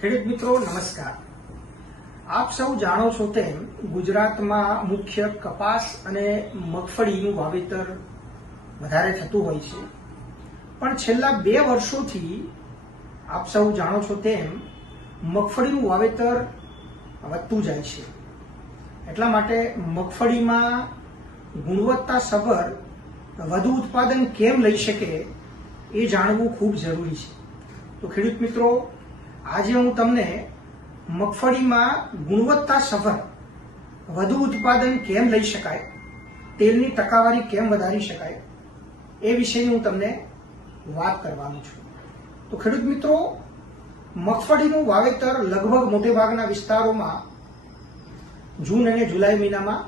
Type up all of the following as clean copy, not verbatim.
ખેડૂત મિત્રો નમસ્કાર. આપ સૌ જાણો છો તેમ ગુજરાતમાં મુખ્ય કપાસ અને મગફળીનું વાવેતર વધારે થતું હોય છે, પણ છેલ્લા 2 વર્ષોથી આપ સૌ જાણો છો તેમ મગફળીનું વાવેતર વધતું જાય છે. એટલા માટે મગફળીમાં ગુણવત્તાસભર વધુ ઉત્પાદન કેમ લઈ શકે એ જાણવું ખૂબ જરૂરી છે. તો ખેડૂત મિત્રો, આજે હું તમને મગફળીમાં ગુણવત્તાસભર વધુ ઉત્પાદન કેમ લઈ શકાય, તેલની ટકાવારી કેમ વધારી શકાય એ વિશેની હું તમને વાત કરવાનો છું. તો ખેડૂત મિત્રો, મગફળીનું વાવેતર લગભગ મોટેભાગના વિસ્તારોમાં જૂન અને જુલાઈ મહિનામાં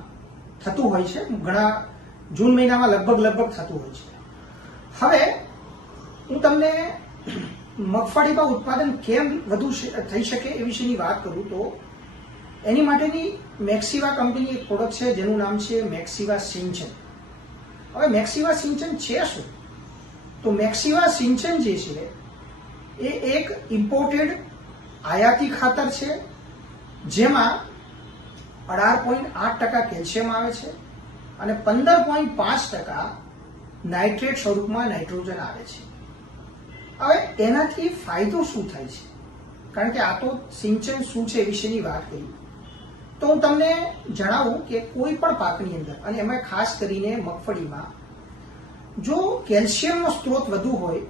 થતું હોય છે. ઘણા જૂન મહિનામાં લગભગ થતું હોય છે. હવે હું તમને મગફળીમાં ઉત્પાદન કેમ વધુ થઈ શકે એ વિશેની વાત કરું તો એની માટેની મેક્સિવા કંપનીની એક પ્રોડક્ટ છે જેનું નામ છે મેક્સિવા સિંચન. હવે મેક્સિવા સિંચન છે શું? તો મેક્સિવા સિંચન જે છે એ એક ઇમ્પોર્ટેડ આયાતી ખાતર છે, જેમાં 18.8% કેલ્શિયમ આવે છે અને 15.5% નાઇટ્રેટ સ્વરૂપમાં નાઇટ્રોજન આવે છે. હવે એનાથી ફાયદો શું થાય છે? કારણ કે આ તો સિંચન શું છે એ વિશેની વાત કરી, તો હું તમને જણાવું કે કોઈ પણ પાકની અંદર, અને એમાં ખાસ કરીને મગફળીમાં, જો કેલ્શિયમનો સ્ત્રોત વધુ હોય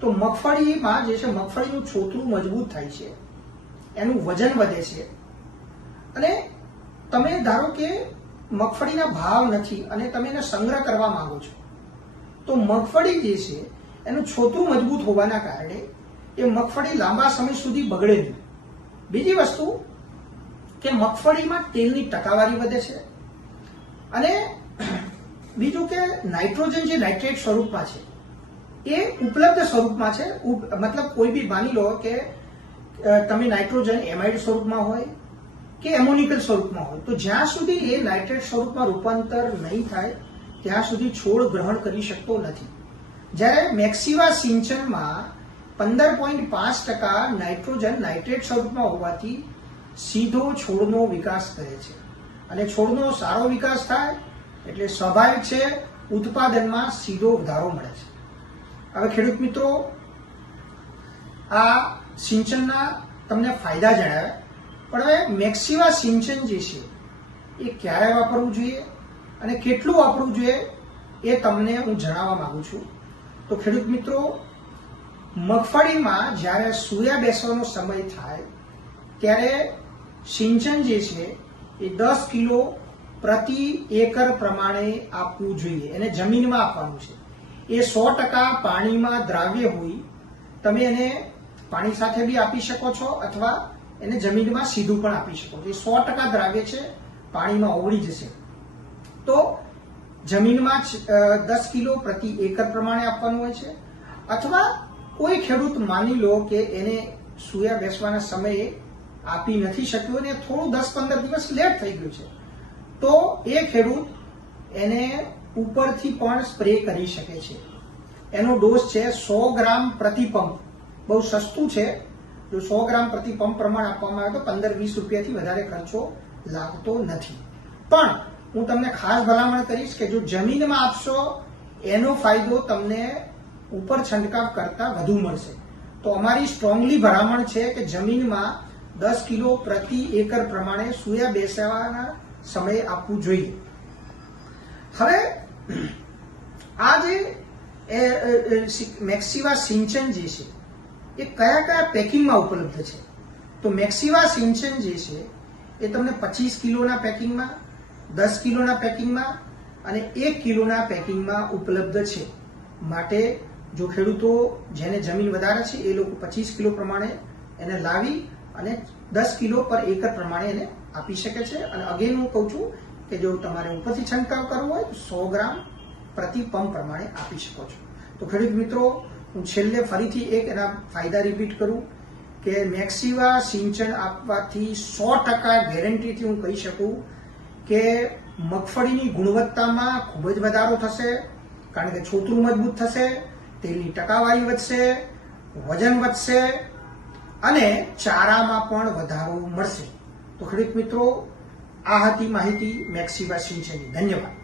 તો મગફળીમાં જે છે મગફળીનું છોતરું મજબૂત થાય છે, એનું વજન વધે છે. અને તમે ધારો કે મગફળીના ભાવ નથી અને તમે એને સંગ્રહ કરવા માંગો છો, તો મગફળી જે છે એનું છોતરું મજબૂત હોવાના કારણે એ મગફળી લાંબા સમય સુધી બગડે નહીં. બીજી વસ્તુ કે મગફળીમાં તેલની ટકાવારી વધે છે. અને બીજું કે નાઇટ્રોજન જે નાઇટ્રેટ સ્વરૂપમાં છે એ ઉપલબ્ધ સ્વરૂપમાં છે. મતલબ કોઈ બી માની લો કે તમે નાઇટ્રોજન એમાઇડ સ્વરૂપમાં હોય કે એમોનિકલ સ્વરૂપમાં હોય, તો જ્યાં સુધી એ નાઇટ્રેટ સ્વરૂપમાં રૂપાંતર નહીં થાય ત્યાં સુધી છોડ ગ્રહણ કરી શકતો નથી. જ્યારે મેક્સિવા સિંચનમાં 15.5% નાઇટ્રોજન નાઇટ્રેટ સ્વરૂપમાં હોવાથી સીધો છોડનો વિકાસ કરે છે, અને છોડનો સારો વિકાસ થાય એટલે સ્વાભાવિક છે ઉત્પાદનમાં સીધો વધારો મળે છે. હવે ખેડૂત મિત્રો, આ સિંચનના તમને ફાયદા જણાવ્યા, પણ હવે મેક્સિવા સિંચન જે છે એ ક્યારે વાપરવું જોઈએ અને કેટલું વાપરવું જોઈએ એ તમને હું જણાવવા માંગુ છું. તો ખેડૂત મિત્રો, મગફળીમાં જ્યારે સૂર્યા બેસવાનો સમય થાય ત્યારે સિંચન જે છે એ 10 કિલો પ્રતિ એકર પ્રમાણે આપવું જોઈએ. એને જમીનમાં આપવાનું છે. એ 100% પાણીમાં દ્રાવ્ય હોય. તમે એને પાણી સાથે બી આપી શકો છો અથવા એને જમીનમાં સીધું પણ આપી શકો છો. એ 100% દ્રાવ્ય છે, પાણીમાં ઓગળી જશે. તો જમીનમાં 10 કિલો પ્રતિ એકર પ્રમાણે આપવાનું હોય છે. અથવા કોઈ ખેડૂત માની લો કે એને સૂર્યા બેસવાના સમયે આપી નથી શક્યો અને થોડું 10-15 દિવસ લેટ થઈ ગયું છે, તો એ ખેડૂત એને ઉપરથી પણ સ્પ્રે કરી શકે છે. એનો ડોઝ છે 100 ગ્રામ પ્રતિ પંપ. બહુ સસ્તું છે. જો 100 ગ્રામ પ્રતિ પંપ પ્રમાણે આપવામાં આવે તો 15-20 રૂપિયાથી વધારે ખર્ચો લાગતો નથી. પણ હું તમને ખાસ ભલામણ કરીશ કે જો જમીનમાં આપશો એનો ફાયદો તમને ઉપર છંટકાવ કરતા વધુ મળશે. તો અમારી સ્ટ્રોંગલી ભલામણ છે કે જમીનમાં 10 કિલો પ્રતિ એકર પ્રમાણે સૂર્યા બેસવાના સમયે આપવું જોઈએ. હવે આ જે મેક્સિવા સિંચન જે છે એ કયા પેકિંગમાં ઉપલબ્ધ છે? તો મેક્સિવા સિંચન જે છે એ તમને 25 કિલોના પેકિંગમાં, 10 કિલોના પેકિંગમાં અને 1 કિલોના પેકિંગમાં ઉપલબ્ધ છે. માટે જો ખેડૂતો જેને જમીન વધારે છે એ લોકો 25 કિલો પ્રમાણે એને લાવી અને 10 કિલો પર એકર પ્રમાણે એને આપી શકે છે. અને અગેન હું કહું છું કે જો તમારે ઉપરથી છંટકાવ કરવો હોય તો 100 ગ્રામ પ્રતિ પંપ પ્રમાણે આપી શકો છો. તો ખેડૂત મિત્રો, હું છેલ્લે ફરીથી એક એના ફાયદા રિપીટ કરું કે મેક્સિવા સિંચન આપવાથી 100% ગેરંટીથી હું કહી શકું કે મગફળીની ગુણવત્તામાં ખૂબ જ વધારો થશે. કારણ કે છોતરું મજબૂત થશે, તેલની ટકાવારી વધશે, વજન વધશે અને ચારામાં પણ વધારો મળશે. તો ખેડૂત મિત્રો, આ હતી માહિતી મેક્સિવા સિંચનની. ધન્યવાદ.